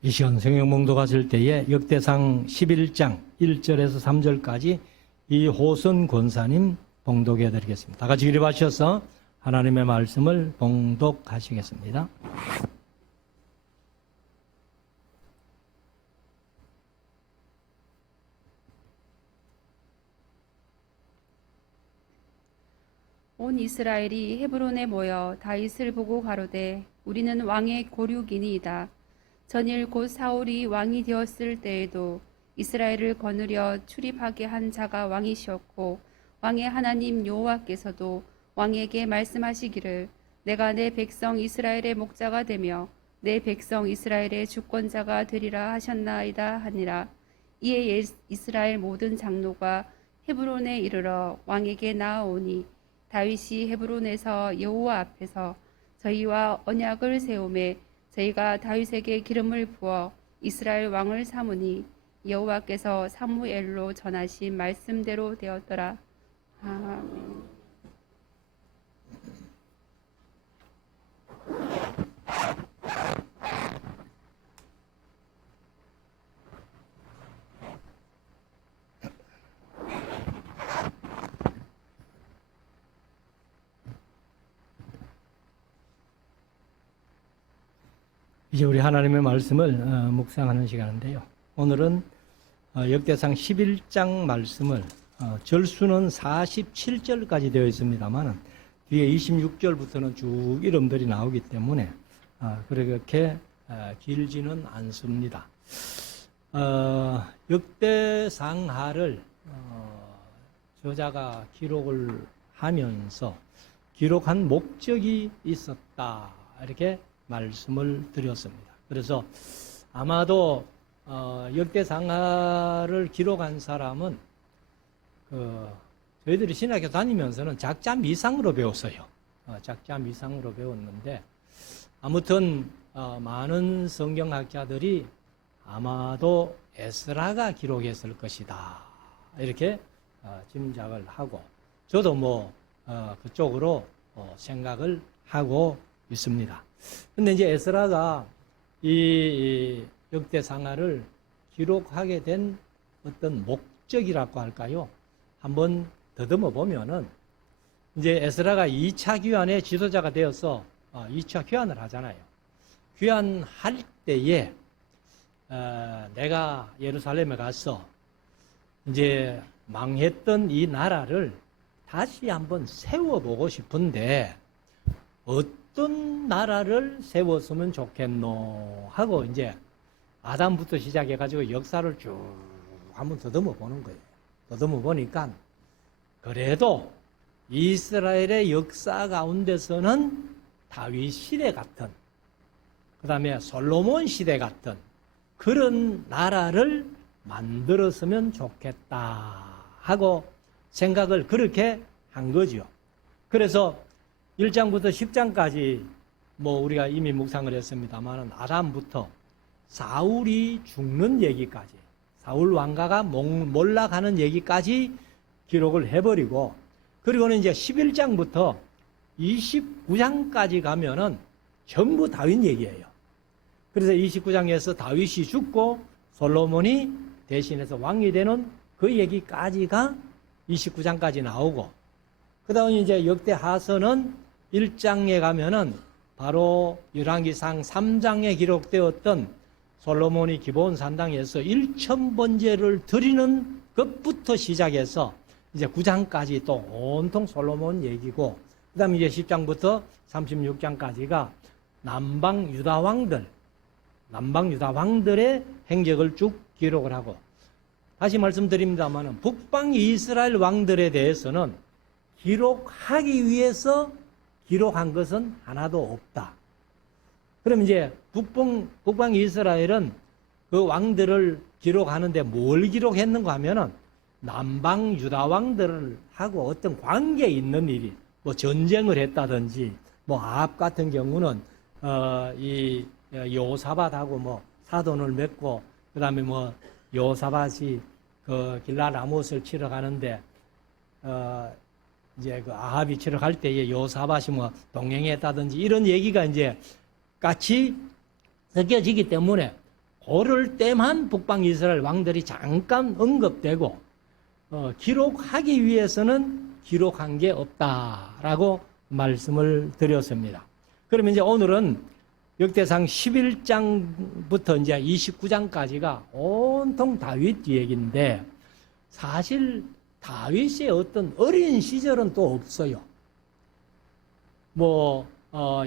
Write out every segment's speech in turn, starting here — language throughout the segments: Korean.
이 시간 성경 봉독하실 때에 역대상 11장 1절에서 3절까지 이호선 권사님 봉독해 드리겠습니다. 다 같이 기립하셔서 하나님의 말씀을 봉독하시겠습니다. 온 이스라엘이 헤브론에 모여 다윗을 보고 가로되 우리는 왕의 고륙이니이다. 전일 곧 사울이 왕이 되었을 때에도 이스라엘을 거느려 출입하게 한 자가 왕이시었고 왕의 하나님 여호와께서도 왕에게 말씀하시기를 내가 내 백성 이스라엘의 목자가 되며 내 백성 이스라엘의 주권자가 되리라 하셨나이다 하니라. 이에 이스라엘 모든 장로가 헤브론에 이르러 왕에게 나아오니 다윗이 헤브론에서 여호와 앞에서 저희와 언약을 세우매 저희가 다윗에게 기름을 부어 이스라엘 왕을 삼으니 여호와께서 사무엘로 전하신 말씀대로 되었더라. 아멘. 이제 우리 하나님의 말씀을 묵상하는 시간인데요. 오늘은 역대상 11장 말씀을 절수는 47절까지 되어 있습니다만 뒤에 26절부터는 쭉 이름들이 나오기 때문에 그렇게 길지는 않습니다. 역대상하를 저자가 기록을 하면서 기록한 목적이 있었다 이렇게 말씀을 드렸습니다. 그래서 아마도 역대상하를 기록한 사람은 저희들이 신학교 다니면서는 작자 미상으로 배웠어요. 작자 미상으로 배웠는데 아무튼 많은 성경학자들이 아마도 에스라가 기록했을 것이다 이렇게 짐작을 하고 저도 그쪽으로 생각을 하고 있습니다. 근데 이제 에스라가 이 역대상하를 기록하게 된 어떤 목적이라고 할까요? 한번 더듬어 보면은 이제 에스라가 2차 귀환의 지도자가 되어서 2차 귀환을 하잖아요. 귀환할 때에 내가 예루살렘에 가서 이제 망했던 이 나라를 다시 한번 세워보고 싶은데 어떤 나라를 세웠으면 좋겠노 하고 이제 아담부터 시작해가지고 역사를 쭉 한번 더듬어 보는 거예요. 더듬어 보니까 그래도 이스라엘의 역사 가운데서는 다윗 시대 같은 그 다음에 솔로몬 시대 같은 그런 나라를 만들었으면 좋겠다 하고 생각을 그렇게 한 거죠. 그래서 1장부터 10장까지 우리가 이미 묵상을 했습니다만 아담부터 사울이 죽는 얘기까지 사울 왕가가 몰락하는 얘기까지 기록을 해버리고 그리고는 이제 11장부터 29장까지 가면은 전부 다윗 얘기예요. 그래서 29장에서 다윗이 죽고 솔로몬이 대신해서 왕이 되는 그 얘기까지가 29장까지 나오고 그 다음에 이제 역대하서는 1장에 가면은 바로 열왕기상 3장에 기록되었던 솔로몬이 기브온 산당에서 1000번제를 드리는 것부터 시작해서 이제 9장까지 또 온통 솔로몬 얘기고 그 다음에 이제 10장부터 36장까지가 남방 유다 왕들의 행적을 쭉 기록을 하고 다시 말씀드립니다만은 북방 이스라엘 왕들에 대해서는 기록하기 위해서 기록한 것은 하나도 없다. 그럼 이제 북방 이스라엘은 그 왕들을 기록하는데 뭘 기록했는가 하면은 남방 유다 왕들하고 어떤 관계 있는 일이 전쟁을 했다든지 아합 같은 경우는 이 여호사밧하고 사돈을 맺고 그다음에 여호사밧이 그 길랄 라못을 치러 가는데 이제 그 아합이 치러 갈 때에 여호사밧이 동행했다든지 이런 얘기가 이제 같이 섞여지기 때문에 고를 때만 북방 이스라엘 왕들이 잠깐 언급되고 기록하기 위해서는 기록한 게 없다라고 말씀을 드렸습니다. 그러면 이제 오늘은 역대상 11장부터 이제 29장까지가 온통 다윗 얘기인데 사실 다윗의 어떤 어린 시절은 또 없어요.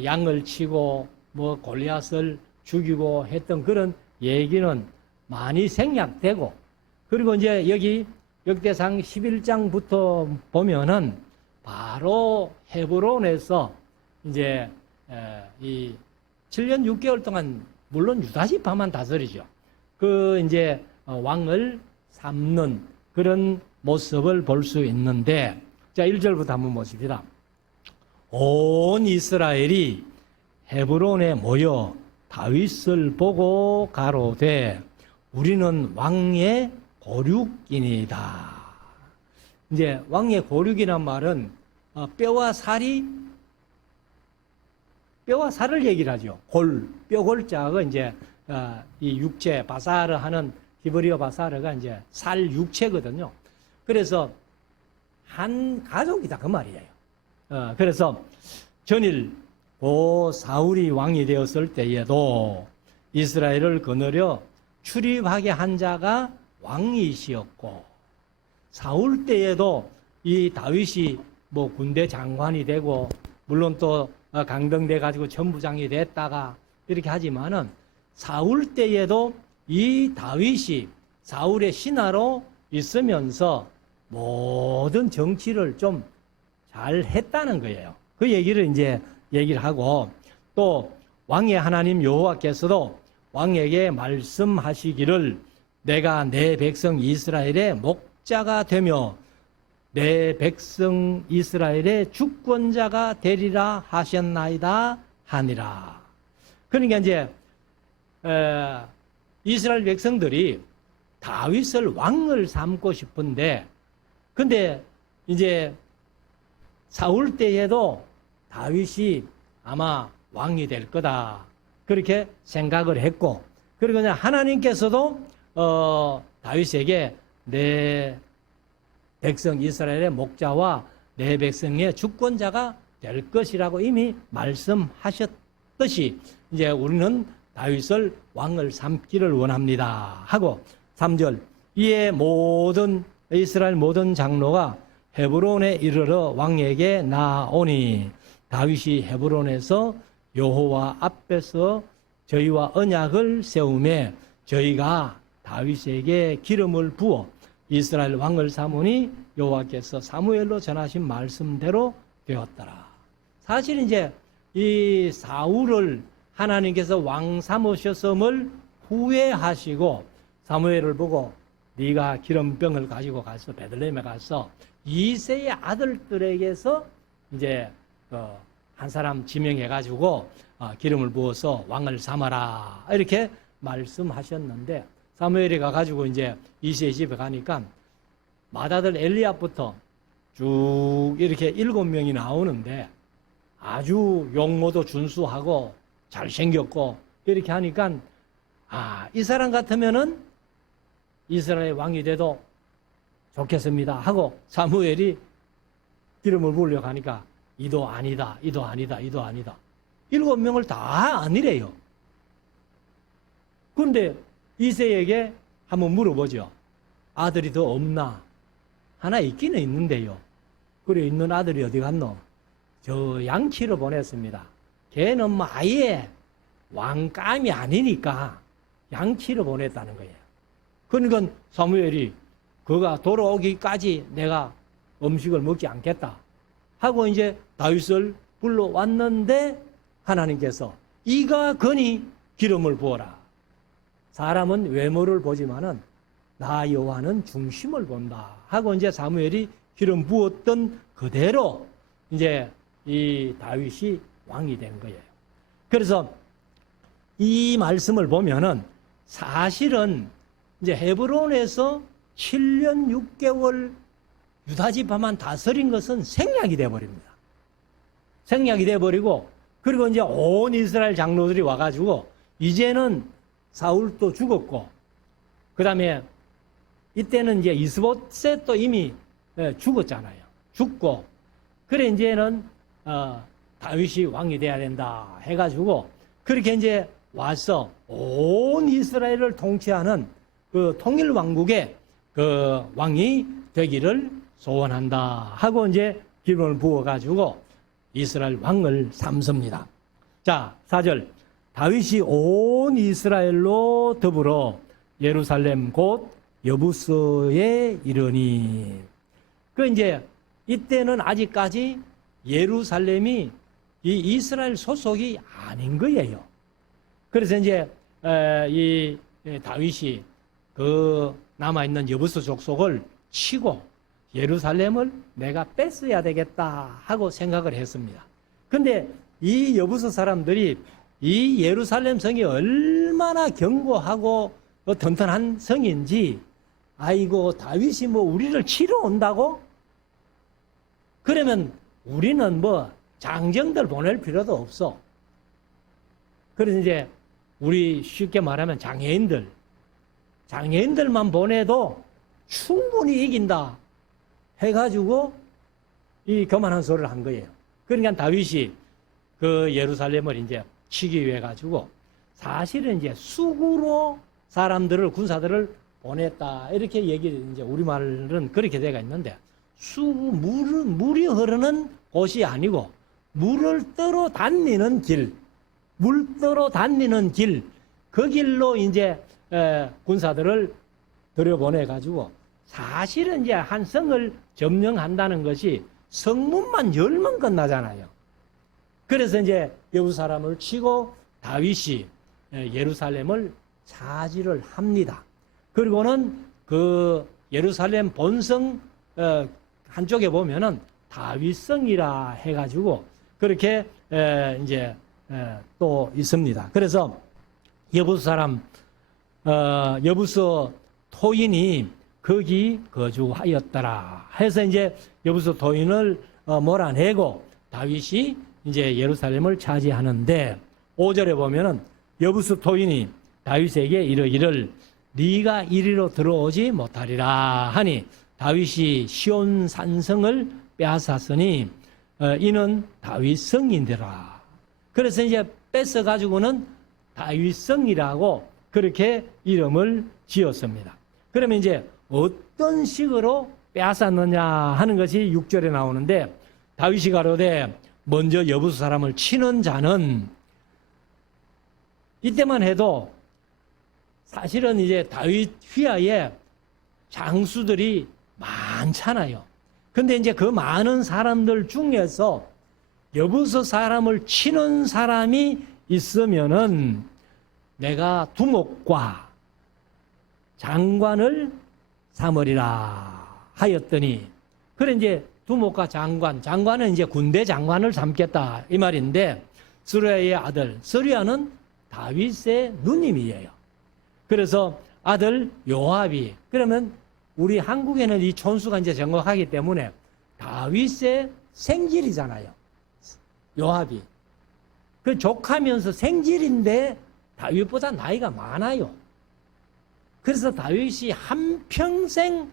양을 치고 골리앗을 죽이고 했던 그런 얘기는 많이 생략되고, 그리고 이제 여기 역대상 11장부터 보면은 바로 헤브론에서 이제 이 7년 6개월 동안 물론 유다 지파만 다스리죠. 이제 왕을 삼는 그런 모습을 볼 수 있는데, 자 1절부터 한번 보십시다. 온 이스라엘이 헤브론에 모여 다윗을 보고 가로되 우리는 왕의 고륙이니이다. 이제 왕의 고륙이란 말은 뼈와 살을 얘기를 하죠. 뼈골자가 이제 이 육체 바사르 하는 히브리어 바사르가 이제 살 육체거든요. 그래서 한 가족이다 그 말이에요. 그래서 전일 사울이 왕이 되었을 때에도 이스라엘을 거느려 출입하게 한 자가 왕이시었고, 사울 때에도 이 다윗이 군대 장관이 되고 물론 또 강등돼 가지고 천부장이 됐다가 이렇게 하지만은 사울 때에도 이 다윗이 사울의 신하로 있으면서 모든 정치를 좀 잘 했다는 거예요. 그 얘기를 이제 얘기를 하고, 또 왕의 하나님 여호와께서도 왕에게 말씀하시기를 내가 내 백성 이스라엘의 목자가 되며 내 백성 이스라엘의 주권자가 되리라 하셨나이다 하니라. 그러니까 이제 이스라엘 백성들이 다윗을 왕을 삼고 싶은데, 근데 이제 사울 때에도 다윗이 아마 왕이 될 거다 그렇게 생각을 했고, 그리고 그냥 하나님께서도 다윗에게 내 백성 이스라엘의 목자와 내 백성의 주권자가 될 것이라고 이미 말씀하셨듯이 이제 우리는 다윗을 왕을 삼기를 원합니다 하고, 3절 이에 이스라엘 모든 장로가 헤브론에 이르러 왕에게 나오니 다윗이 헤브론에서 여호와 앞에서 저희와 언약을 세우매 저희가 다윗에게 기름을 부어 이스라엘 왕을 삼으니 여호와께서 사무엘로 전하신 말씀대로 되었더라. 사실 이제 이 사울을 하나님께서 왕 삼으셨음을 후회하시고 사무엘을 보고 네가 기름병을 가지고 가서 베들레헴에 가서 이새의 아들들에게서 이제 한 사람 지명해 가지고 기름을 부어서 왕을 삼아라 이렇게 말씀하셨는데, 사무엘이 가가지고 이제 이새의 집에 가니까 맏아들 엘리압부터 쭉 이렇게 7명이 나오는데 아주 용모도 준수하고 잘생겼고 이렇게 하니까 이 사람 같으면은 이스라엘 왕이 돼도 좋겠습니다 하고 사무엘이 기름을 부으려고 하니까 이도 아니다, 이도 아니다, 이도 아니다. 7명을 다 아니래요. 그런데 이새에게 한번 물어보죠. 아들이 더 없나? 하나 있기는 있는데요. 그래 있는 아들이 어디 갔노? 저 양치로 보냈습니다. 걔는 아예 왕감이 아니니까 양치로 보냈다는 거예요. 그러니까 사무엘이 그가 돌아오기까지 내가 음식을 먹지 않겠다 하고 이제 다윗을 불러왔는데 하나님께서 이가 거니 기름을 부어라. 사람은 외모를 보지만은 나 여호와는 중심을 본다 하고 이제 사무엘이 기름 부었던 그대로 이제 이 다윗이 왕이 된 거예요. 그래서 이 말씀을 보면은 사실은 이제 헤브론에서 7년 6개월 유다 지파만 다스린 것은 생략이 되어버립니다. 생략이 되어버리고, 그리고 이제 온 이스라엘 장로들이 와가지고 이제는 사울도 죽었고, 그 다음에 이때는 이제 이스보셋도 이미 죽었잖아요. 죽고, 그래 이제는 다윗이 왕이 돼야 된다 해가지고 그렇게 이제 와서 온 이스라엘을 통치하는 그 통일 왕국의 그 왕이 되기를 소원한다 하고 이제 기름을 부어가지고 이스라엘 왕을 삼습니다. 자, 4절. 다윗이 온 이스라엘로 더불어 예루살렘 곧 여부스에 이르니. 그 이제 이때는 아직까지 예루살렘이 이 이스라엘 소속이 아닌 거예요. 그래서 이제 이 다윗이 그 남아있는 여부스 족속을 치고 예루살렘을 내가 뺐어야 되겠다 하고 생각을 했습니다. 근데 이 여부스 사람들이 이 예루살렘 성이 얼마나 견고하고 튼튼한 성인지, 아이고 다윗이 뭐 우리를 치러 온다고? 그러면 우리는 뭐 장정들 보낼 필요도 없어. 그래서 이제 우리 쉽게 말하면 장애인들만 보내도 충분히 이긴다 해가지고 이 교만한 소리를 한 거예요. 그러니까 다윗이 그 예루살렘을 이제 치기 위해 가지고 사실은 이제 수구로 사람들을, 군사들을 보냈다 이렇게 얘기를 이제 우리말은 그렇게 되어 있는데, 수구 물이 흐르는 곳이 아니고 물을 떠러 다니는 길, 물 떠러 다니는 길, 그 길로 이제 군사들을 들여보내 가지고 사실은 이제 한 성을 점령한다는 것이 성문만 열면 끝나잖아요. 그래서 이제 여부 사람을 치고 다윗이 예루살렘을 차지를 합니다. 그리고는 그 예루살렘 본성 한쪽에 보면은 다윗성이라 해가지고 그렇게 이제 또 있습니다. 그래서 여부스 사람 여부스 토인이 거기 거주하였더라 해서 이제 여부스 토인을 몰아내고 다윗이 이제 예루살렘을 차지하는데, 5절에 보면은 여부스 토인이 다윗에게 이르기를 네가 이리로 들어오지 못하리라 하니 다윗이 시온 산성을 빼앗았으니 이는 다윗성인데라. 그래서 이제 뺏어 가지고는 다윗성이라고 그렇게 이름을 지었습니다. 그러면 이제 어떤 식으로 빼앗았느냐 하는 것이 6절에 나오는데, 다윗이 가로되 먼저 여부스 사람을 치는 자는, 이때만 해도 사실은 이제 다윗 휘하에 장수들이 많잖아요. 근데 이제 그 많은 사람들 중에서 여부스 사람을 치는 사람이 있으면은 내가 두목과 장관을 삼으리라 하였더니, 그래 이제 두목과 장관은 이제 군대 장관을 삼겠다 이 말인데, 스루야의 아들 스루야는 다윗의 누님이에요. 그래서 아들 요압이, 그러면 우리 한국에는 이 촌수가 이제 정확하기 때문에 다윗의 생질이잖아요. 요압이. 그 조카면서 생질인데 다윗보다 나이가 많아요. 그래서 다윗이 한평생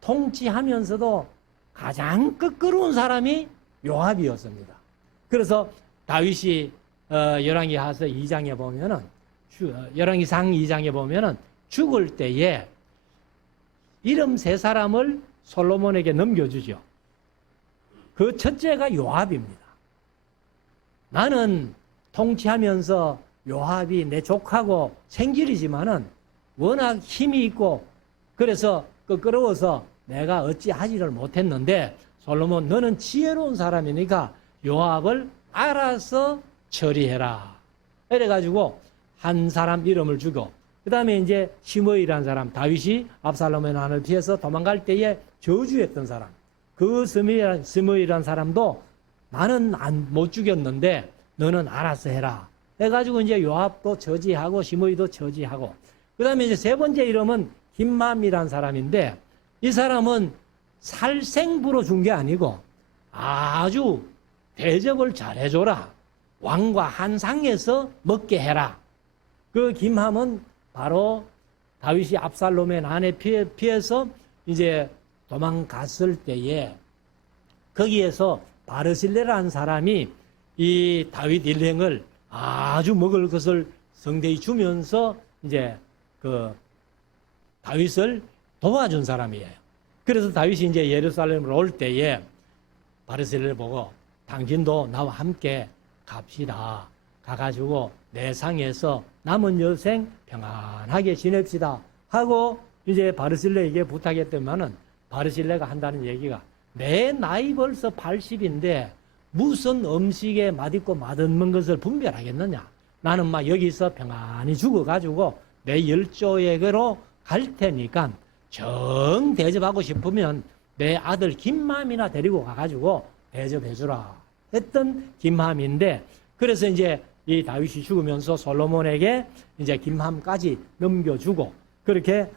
통치하면서도 가장 끄끄러운 사람이 요압이었습니다. 그래서 다윗이 열왕기하서 2장에 보면은, 열왕기상 2장에 보면은 죽을 때에 이름 3사람을 솔로몬에게 넘겨주죠. 그 첫째가 요압입니다. 나는 통치하면서 요압이 내 족하고 생질이지만은 워낙 힘이 있고 그래서 끄끄러워서 내가 어찌하지를 못했는데, 솔로몬 너는 지혜로운 사람이니까 요압을 알아서 처리해라. 이래가지고 한 사람 이름을 주고, 그 다음에 이제 시므이라는 사람, 다윗이 압살롬의 난을 피해서 도망갈 때에 저주했던 사람, 그 시므이라는 사람도 나는 못 죽였는데 너는 알아서 해라 해가지고 이제 요압도 저지하고 시므이도 저지하고, 그 다음에 이제 세 번째 이름은 힘맘이라는 사람인데, 이 사람은 살생부로 준 게 아니고 아주 대접을 잘해줘라, 왕과 한 상에서 먹게 해라. 그 김함은 바로 다윗이 압살롬의 난에 피해서 이제 도망갔을 때에 거기에서 바르실레라는 사람이 이 다윗 일행을 아주 먹을 것을 성대히 주면서 이제 그 다윗을 도와준 사람이에요. 그래서 다윗이 이제 예루살렘으로 올 때에 바르실레를 보고 당신도 나와 함께 갑시다. 가가지고 내 상에서 남은 여생 평안하게 지냅시다 하고 이제 바르실레에게 부탁했더만은 바르실레가 한다는 얘기가 내 나이 벌써 80인데 무슨 음식에 맛있고 맛없는 것을 분별하겠느냐. 나는 막 여기서 평안히 죽어가지고 내 열조에게로 갈 테니까 정 대접하고 싶으면 내 아들 김함이나 데리고 가가지고 대접해주라 했던 김함인데, 그래서 이제 이 다윗이 죽으면서 솔로몬에게 이제 김함까지 넘겨주고 그렇게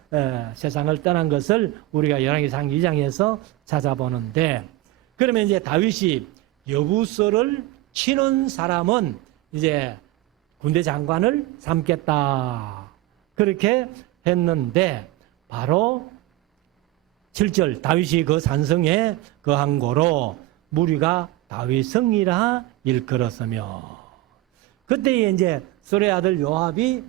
세상을 떠난 것을 우리가 열왕기상 2장에서 찾아보는데, 그러면 이제 다윗이 여부서를 치는 사람은 이제 군대 장관을 삼겠다 그렇게 했는데, 바로 7절 다윗이 그 산성에 거한 고로 무리가 다윗 성이라 일컬었으며, 그때에 이제 소레 아들 요압이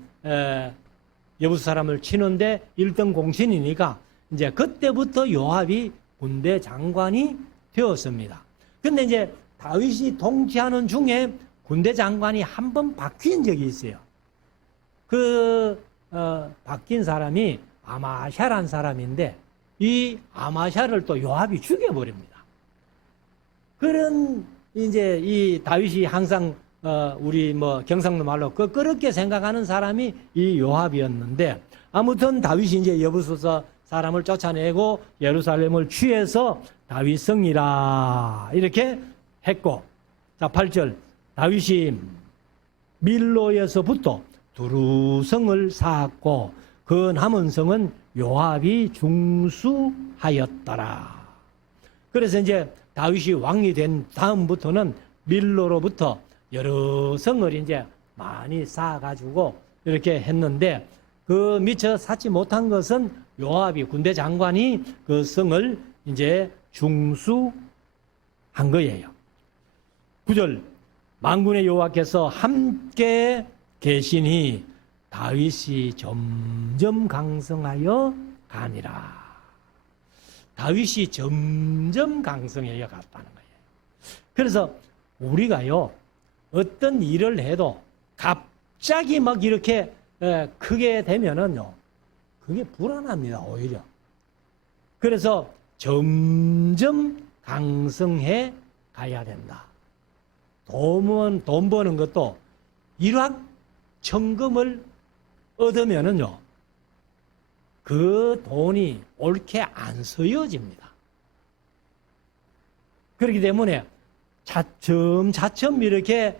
여부스 사람을 치는데 1등 공신이니까 이제 그때부터 요압이 군대 장관이 되었습니다. 근데 이제 다윗이 통치하는 중에 군대 장관이 한 번 바뀐 적이 있어요. 바뀐 사람이 아마샤란 사람인데 이 아마샤를 또 요압이 죽여버립니다. 그런 이제 이 다윗이 항상 우리 뭐 경상도 말로 그렇게 생각하는 사람이 이 요압이었는데, 아무튼 다윗이 이제 여부서 사람을 쫓아내고 예루살렘을 취해서 다윗 성이라 이렇게 했고, 자 8절 다윗이 밀로에서부터 두루성을 쌓았고 그 남은 성은 요압이 중수하였더라. 그래서 이제 다윗이 왕이 된 다음부터는 밀로로부터 여러 성을 이제 많이 쌓아가지고 이렇게 했는데, 그 미처 쌓지 못한 것은 요압이 군대 장관이 그 성을 이제 중수한 거예요. 9절 만군의 여호와께서 함께 계시니 다윗이 점점 강성하여 가니라. 다윗이 점점 강성하여 갔다는 거예요. 그래서 우리가요 어떤 일을 해도 갑자기 막 이렇게 크게 되면은요 그게 불안합니다, 오히려. 그래서 점점 강성해 가야 된다. 돈 버는 것도 일확천금을 얻으면은요 그 돈이 옳게 안 쓰여집니다. 그렇기 때문에 차츰 이렇게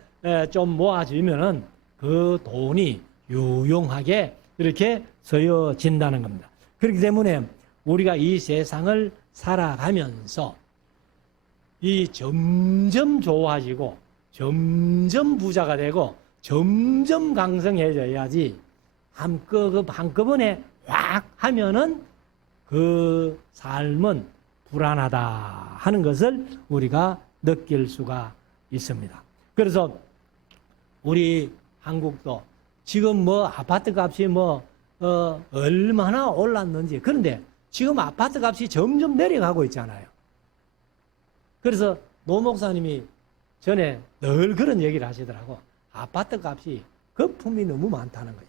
좀 모아지면은 그 돈이 유용하게 이렇게 쓰여진다는 겁니다. 그렇기 때문에 우리가 이 세상을 살아가면서 이 점점 좋아지고 점점 부자가 되고 점점 강성해져야지 한꺼번에 확 하면은 그 삶은 불안하다 하는 것을 우리가 느낄 수가 있습니다. 그래서 우리 한국도 지금 뭐 아파트 값이 얼마나 올랐는지, 그런데 지금 아파트 값이 점점 내려가고 있잖아요. 그래서 노 목사님이 전에 늘 그런 얘기를 하시더라고. 아파트 값이 거품이 너무 많다는 거예요.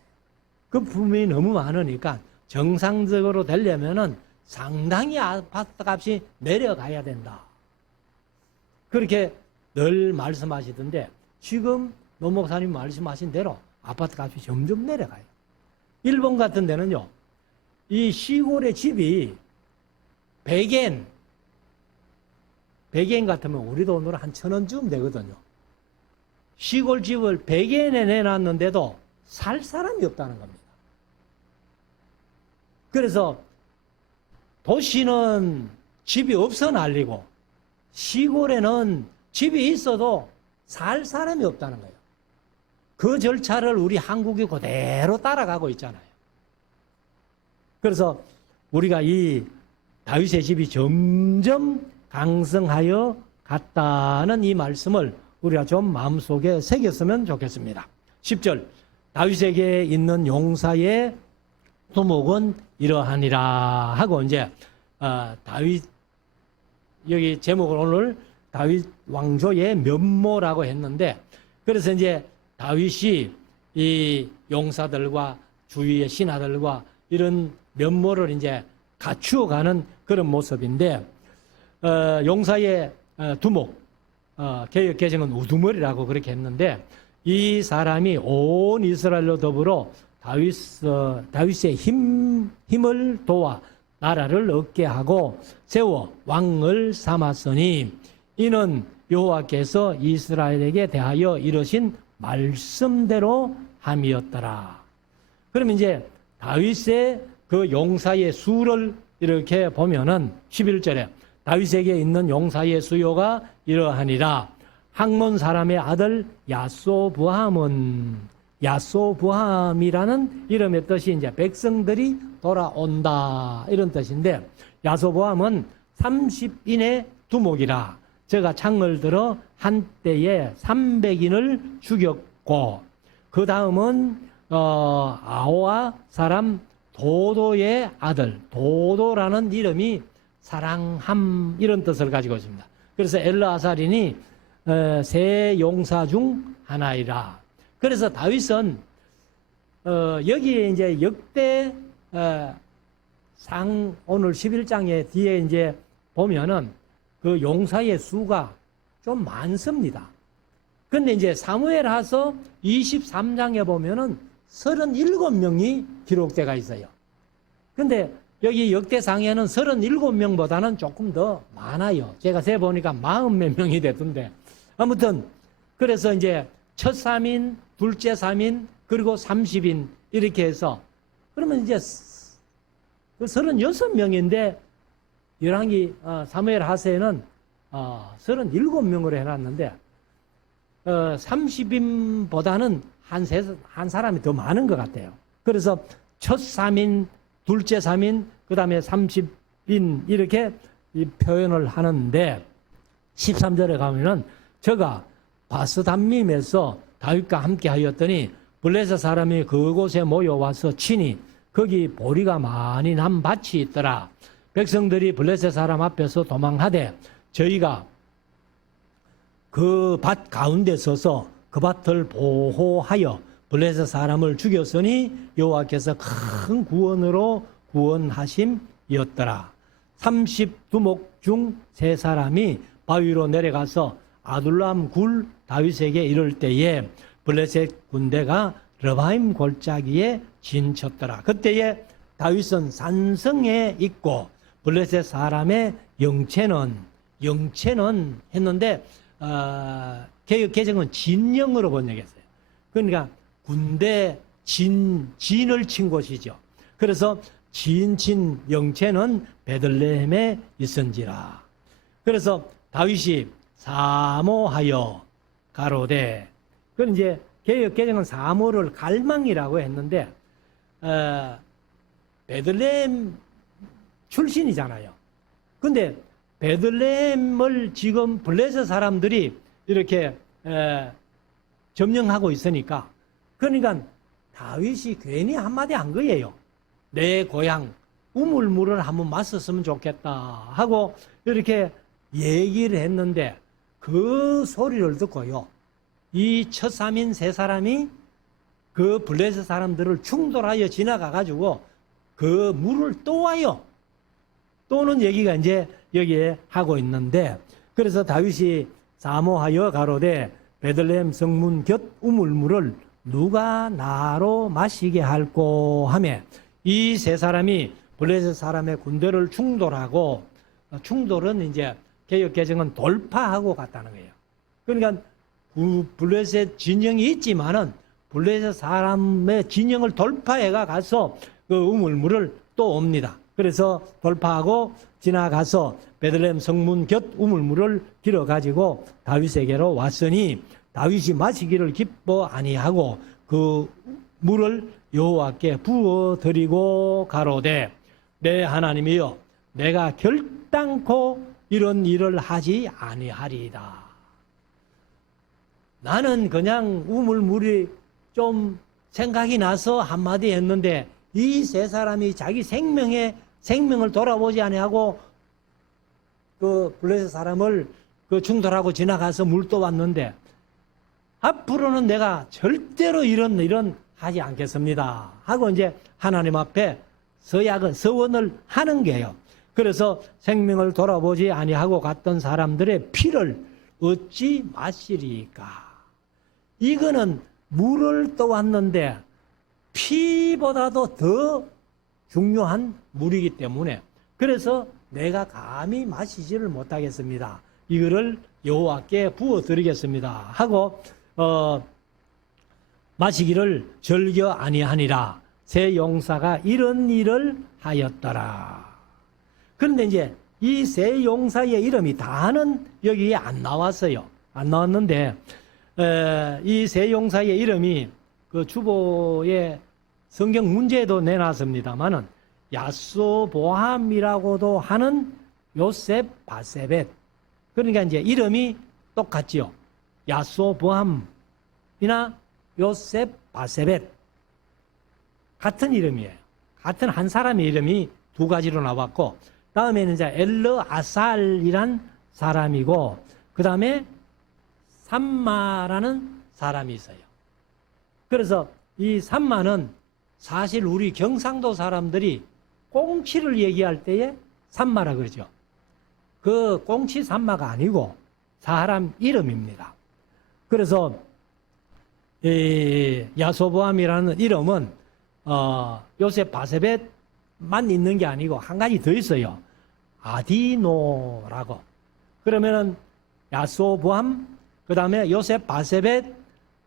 거품이 너무 많으니까 정상적으로 되려면은 상당히 아파트 값이 내려가야 된다. 그렇게 늘 말씀하시던데 지금 노 목사님 말씀하신 대로 아파트 값이 점점 내려가요. 일본 같은 데는요, 이 시골의 집이 100엔 같으면 우리 돈으로 한 1,000원쯤 되거든요. 시골 집을 100엔에 내놨는데도 살 사람이 없다는 겁니다. 그래서 도시는 집이 없어 난리고 시골에는 집이 있어도 살 사람이 없다는 거예요. 그 절차를 우리 한국이 그대로 따라가고 있잖아요. 그래서 우리가 이 다윗의 집이 점점 강성하여 갔다는 이 말씀을 우리가 좀 마음속에 새겼으면 좋겠습니다. 10절 다윗에게 있는 용사의 두목은 이러하니라 하고 이제 다윗 여기 제목을 오늘 다윗 왕조의 면모라고 했는데 그래서 이제 다윗이 이 용사들과 주위의 신하들과 이런 면모를 이제 갖추어가는 그런 모습인데 용사의 두목 개역 개정은 우두머리라고 그렇게 했는데 이 사람이 온 이스라엘로 더불어 다윗의 힘을 도와 나라를 얻게 하고 세워 왕을 삼았으니 이는 여호와께서 이스라엘에게 대하여 이르신 말씀대로 함이었더라. 그러면 이제 다윗의 그 용사의 수를 이렇게 보면은 11절에 다윗에게 있는 용사의 수요가 이러하니라. 학몬 사람의 아들 야소부함이라는 이름의 뜻이 이제 백성들이 돌아온다 이런 뜻인데 야소부함은 30인의 두목이라 저가 창을 들어 한때에 300인을 죽였고 그 다음은 아오아 사람 도도의 아들 도도라는 이름이 사랑함 이런 뜻을 가지고 있습니다. 그래서 엘르아살인이 세 용사 중 하나이라. 그래서 다윗은 여기에 이제 역대 상 오늘 11장에 뒤에 이제 보면은 그 용사의 수가 좀 많습니다. 근데 이제 사무엘하서 23장에 보면은 37명이 기록되어 있어요. 근데 여기 역대상에는 37명보다는 조금 더 많아요. 제가 세보니까 40몇 명이 되던데. 아무튼, 그래서 이제 첫 3인, 둘째 3인, 그리고 30인, 이렇게 해서, 그러면 이제 그 36명인데, 열왕기 사무엘 하세에는 37명으로 해놨는데, 30인보다는 한 사람이 더 많은 것 같아요. 그래서 첫 3인, 둘째 3인, 그 다음에 30인, 이렇게 이 표현을 하는데, 13절에 가면은, 저가 바스담밈에서 다윗과 함께 하였더니, 블레셋 사람이 그곳에 모여와서 치니, 거기 보리가 많이 난 밭이 있더라. 백성들이 블레셋 사람 앞에서 도망하되, 저희가 그 밭 가운데 서서 그 밭을 보호하여 블레셋 사람을 죽였으니 여호와께서 큰 구원으로 구원하심이었더라. 30두목 중 세 사람이 바위로 내려가서 아둘람 굴 다윗에게 이를 때에 블레셋 군대가 르바임 골짜기에 진쳤더라. 그때에 다윗은 산성에 있고 블레셋 사람의 영체는 했는데 개역 개정은 진영으로 번역했어요. 그러니까 군대 진을 친 곳이죠. 그래서 친 영체는 베들레헴에 있은지라. 그래서 다윗이 사모하여 가로되, 그건 이제 개역 개정은 사모를 갈망이라고 했는데 베들레헴 출신이잖아요. 근데 베들레헴을 지금 블레셋 사람들이 이렇게 점령하고 있으니까, 그러니까 다윗이 괜히 한마디 한 거예요. 내 고향 우물물을 한번 마셨으면 좋겠다 하고 이렇게 얘기를 했는데, 그 소리를 듣고요, 이 첫 3인 세 사람이 그 블레셋 사람들을 충돌하여 지나가 가지고 그 물을 또 와요. 또는 얘기가 이제 여기에 하고 있는데, 그래서 다윗이 사모하여 가로되 베들레헴 성문 곁 우물물을 누가 나로 마시게 할꼬 하며, 이 세 사람이 블레셋 사람의 군대를 충돌하고, 충돌은 이제 개역 개정은 돌파하고 갔다는 거예요. 그러니까 블레셋 진영이 있지만은 블레셋 사람의 진영을 돌파해가 가서 그 우물물을 또 옵니다. 그래서 돌파하고 지나가서 베들레헴 성문 곁 우물물을 길어 가지고 다윗에게로 왔으니 다윗이 마시기를 기뻐 아니하고 그 물을 여호와께 부어 드리고 가로되 내 하나님이여 내가 결단코 이런 일을 하지 아니하리이다. 나는 그냥 우물물이 좀 생각이 나서 한마디 했는데 이 세 사람이 자기 생명을 돌아보지 아니하고 그 블레셋 사람을 그 충돌하고 지나가서 물 떠왔는데 앞으로는 내가 절대로 이런 하지 않겠습니다 하고 이제 하나님 앞에 서원을 하는 게요. 그래서 생명을 돌아보지 아니하고 갔던 사람들의 피를 어찌 마시리까? 이거는 물을 떠왔는데 피보다도 더 중요한 물이기 때문에 그래서 내가 감히 마시지를 못하겠습니다. 이거를 여호와께 부어 드리겠습니다 하고 마시기를 즐겨 아니하니라. 새 용사가 이런 일을 하였더라. 그런데 이제 이 세 용사의 이름이 다는 여기에 안 나왔어요. 안 나왔는데 이 세 용사의 이름이 그 주보의 성경 문제에도 내놨습니다만은 야소보함이라고도 하는 요셉 바세벳. 그러니까 이제 이름이 똑같지요. 야소보함이나 요셉 바세벳 같은 이름이에요. 같은 한 사람의 이름이 두 가지로 나왔고 다음에는 이제 엘르아살이란 사람이고 그 다음에 삼마라는 사람이 있어요. 그래서 이 삼마는 사실 우리 경상도 사람들이 꽁치를 얘기할 때에 삼마라 그러죠. 그 꽁치 삼마가 아니고 사람 이름입니다. 그래서 이 야소보암이라는 이름은 요셉 바세벳만 있는 게 아니고 한 가지 더 있어요. 아디노라고. 그러면은 야소보암 그 다음에 요셉 바세벳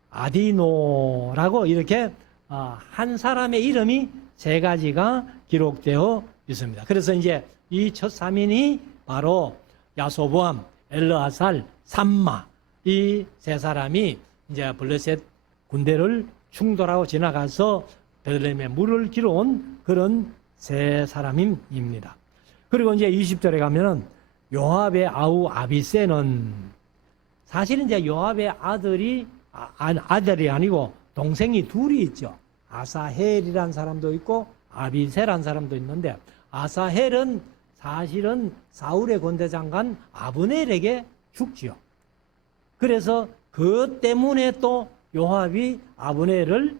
아디노라고 이렇게 한 사람의 이름이 세 가지가 기록되어 있습니다. 그래서 이제 이 첫 3인이 바로 야소보암, 엘르아살, 삼마 이 세 사람이 이제 블레셋 군대를 충돌하고 지나가서 베들레헴에 물을 길어온 그런 세 사람입니다. 그리고 이제 20절에 가면은 요압의 아우 아비새는 사실은 이제 요압의 아들이 아니고 동생이 둘이 있죠. 아사헬이라는 사람도 있고 아비새라는 사람도 있는데 아사헬은 사실은 사울의 군대장관 아브넬에게 죽지요. 그래서 그 때문에 또 요압이 아브넬을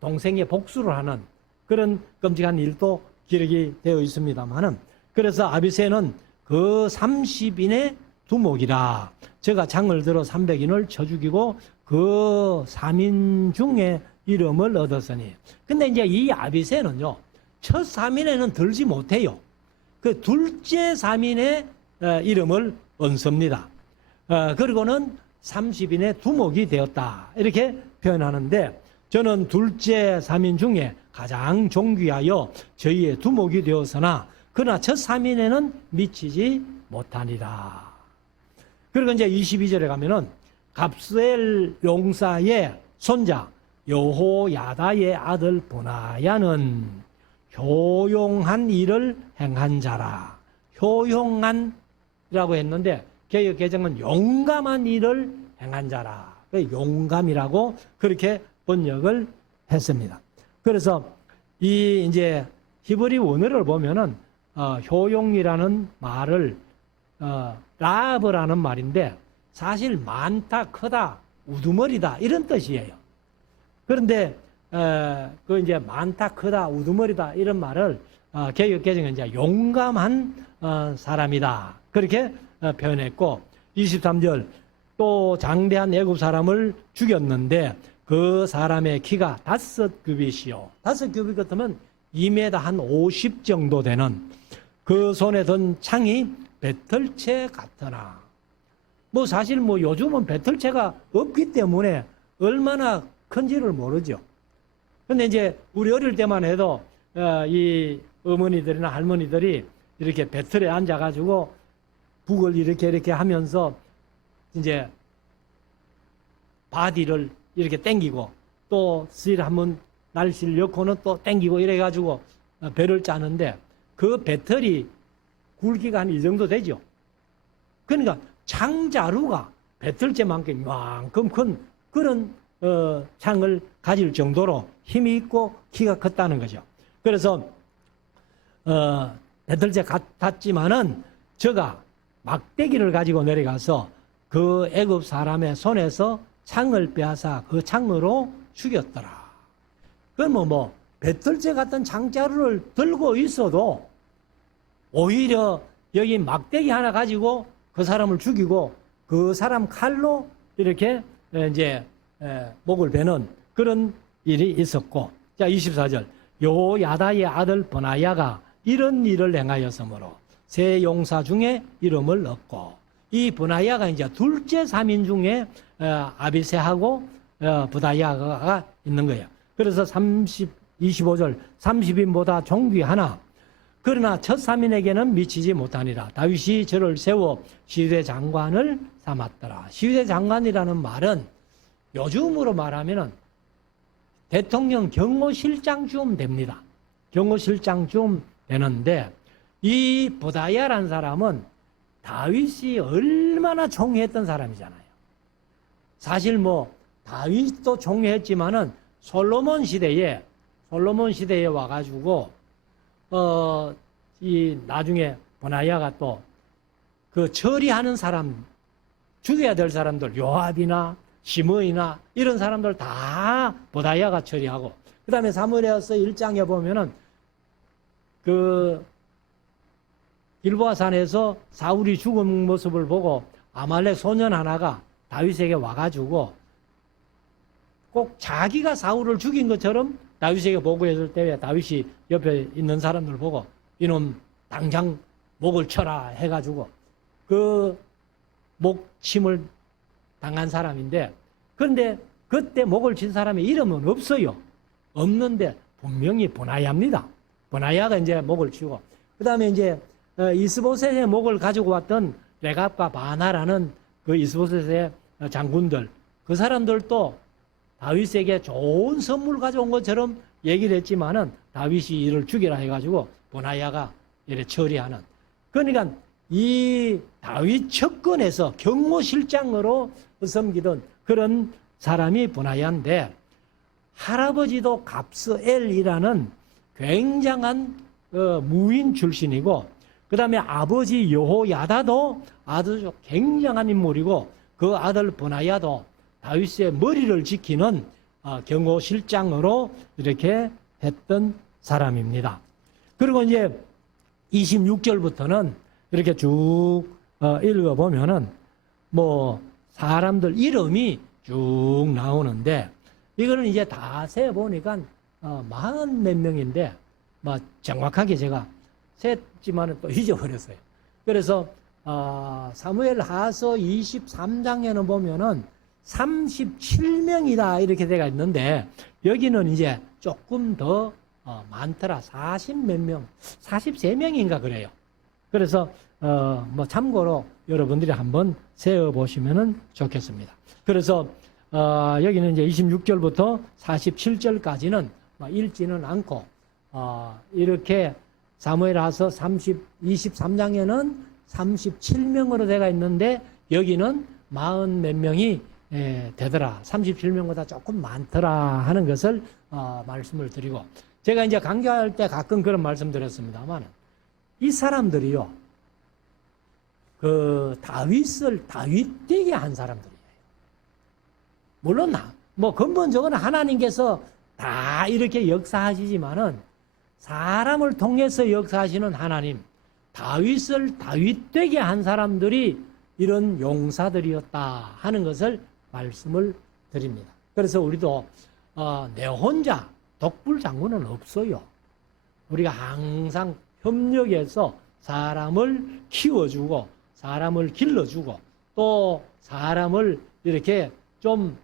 동생의 복수를 하는 그런 끔찍한 일도 기록이 되어 있습니다만은 그래서 아비새는 그 30인의 두목이라 제가 장을 들어 300인을 쳐 죽이고 그 3인 중에 이름을 얻었으니 근데 이제 이 아비새는요 첫 3인에는 들지 못해요. 그 둘째 3인의 이름을 얹습니다. 그리고는 30인의 두목이 되었다 이렇게 표현하는데 저는 둘째 3인 중에 가장 존귀하여 저희의 두목이 되었으나 그러나 첫 3인에는 미치지 못하니라. 그리고 이제 22절에 가면은 갑스엘 용사의 손자 여호야다의 아들 보나야는 효용한 일을 행한 자라. 효용한이라고 했는데 개역 개정은 용감한 일을 행한 자라. 용감이라고 그렇게 번역을 했습니다. 그래서 이 이제 히브리 원어를 보면은 효용이라는 말을 라브라는 말인데 사실 많다, 크다, 우두머리다 이런 뜻이에요. 그런데 그 이제 많다, 크다, 우두머리다 이런 말을 개역 개정은 이제 용감한 사람이다 그렇게 표현했고 23절 또 장대한 애굽 사람을 죽였는데 그 사람의 키가 5규빗이요. 5규빗 같으면 2m 한 50 정도 되는 그 손에 든 창이 배틀채 같으나 뭐 사실 뭐 요즘은 배틀채가 없기 때문에 얼마나 큰지를 모르죠. 근데 이제 우리 어릴 때만 해도 이 어머니들이나 할머니들이 이렇게 배틀에 앉아가지고 북을 이렇게 하면서 이제 바디를 이렇게 당기고 또 실 한번 날씨를 엮고는 또 땡기고 이래가지고 배를 짜는데 그 배틀이 굵기가 한 이 정도 되죠. 그러니까 창자루가 배틀째만큼 이만큼 큰 그런 창을 가질 정도로 힘이 있고 키가 컸다는 거죠. 그래서 배틀째 같았지만은 저가 막대기를 가지고 내려가서 그 애굽 사람의 손에서 창을 빼앗아 그 창으로 죽였더라. 그러면 뭐 배틀째 같은 창자루를 들고 있어도 오히려 여기 막대기 하나 가지고 그 사람을 죽이고 그 사람 칼로 이렇게 이제 목을 베는 그런 일이 있었고, 자 24절 요야다의 아들 버나야가 이런 일을 행하였으므로 세 용사 중에 이름을 얻고, 이 버나야가 이제 둘째 3인 중에 아비세하고 부다야가 있는 거예요. 그래서 25절 30인보다 존귀하나 그러나 첫 3인에게는 미치지 못하니라. 다윗이 저를 세워 시대 장관을 삼았더라. 시대 장관이라는 말은 요즘으로 말하면은 대통령 경호실장쯤 됩니다. 경호실장쯤 되는데, 이 부다야라는 사람은 다윗이 얼마나 총애했던 사람이잖아요. 사실 뭐 다윗도 총애했지만은 솔로몬 시대에 와가지고 이 나중에 버나야가 또 그 처리하는 사람, 죽여야 될 사람들 요압이나 시므이나 이런 사람들 다 부다야가 처리하고, 그 다음에 사무엘서 1장에 보면은 그 길보아 산에서 사울이 죽은 모습을 보고 아말렉 소년 하나가 다윗에게 와가지고 꼭 자기가 사울을 죽인 것처럼 다윗에게 보고했을 때 다윗이 옆에 있는 사람들 보고 이놈 당장 목을 쳐라 해가지고 그 목침을 당한 사람인데, 그런데 그때 목을 친 사람의 이름은 없어요. 없는데 분명히 버나야입니다. 버나야가 이제 목을 치고, 그 다음에 이제 이스보셋의 목을 가지고 왔던 레갑과 바나라는 그 이스보셋의 장군들, 그 사람들도 다윗에게 좋은 선물 가져온 것처럼 얘기를 했지만은 다윗이 이를 죽이라 해가지고 버나야가 이래 처리하는. 그러니까 이 다윗 측근에서 경호실장으로 섬기던 그런 사람이 버나야인데, 할아버지도 갑스엘이라는 굉장한 무인 출신이고, 그 다음에 아버지 여호야다도 아주 굉장한 인물이고, 그 아들 버나야도 다윗의 머리를 지키는 경호실장으로 이렇게 했던 사람입니다. 그리고 이제 26절부터는 이렇게 쭉 읽어보면은 뭐 사람들 이름이 쭉 나오는데, 이거는 이제 다 세보니까 40몇 명인데 뭐 정확하게 제가 셌지만은 또 잊어버렸어요. 그래서 사무엘 하서 23장에는 보면은 37명이다 이렇게 되어 있는데, 여기는 이제 조금 더 많더라. 40몇 명, 43명인가 그래요. 그래서 뭐 참고로 여러분들이 한번 세어 보시면은 좋겠습니다. 그래서 여기는 이제 26절부터 47절까지는 읽지는 않고 이렇게 사무엘하서 23장에는 37명으로 되어 있는데, 여기는 40몇 명이 되더라, 37명보다 조금 많더라 하는 것을 말씀을 드리고, 제가 이제 강좌할 때 가끔 그런 말씀 드렸습니다만, 이 사람들이요, 그 다윗을 다윗되게 한 사람들이에요. 물론 뭐 근본적으로 하나님께서 다 이렇게 역사하시지만은 사람을 통해서 역사하시는 하나님, 다윗을 다윗되게 한 사람들이 이런 용사들이었다 하는 것을 말씀을 드립니다. 그래서 우리도 내 혼자 독불장군은 없어요. 우리가 항상 협력해서 사람을 키워주고 사람을 길러주고 또 사람을 이렇게 좀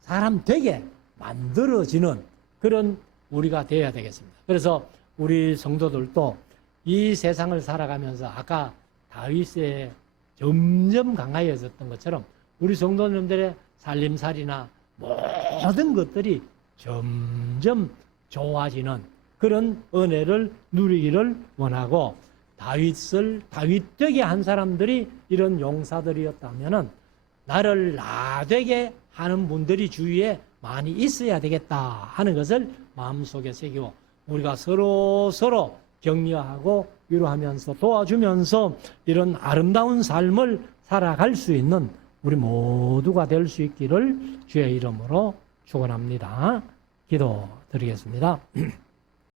사람 되게 만들어지는 그런 우리가 되어야 되겠습니다. 그래서 우리 성도들도 이 세상을 살아가면서 아까 다윗의 점점 강화해졌던 것처럼 우리 성도님들의 살림살이나 모든 것들이 점점 좋아지는 그런 은혜를 누리기를 원하고, 다윗 되게 한 사람들이 이런 용사들이었다면은 나를 나 되게 하는 분들이 주위에 많이 있어야 되겠다 하는 것을 마음속에 새기고, 우리가 서로 격려하고 위로하면서 도와주면서 이런 아름다운 삶을 살아갈 수 있는 우리 모두가 될 수 있기를 주의 이름으로 축원합니다. 기도드리겠습니다.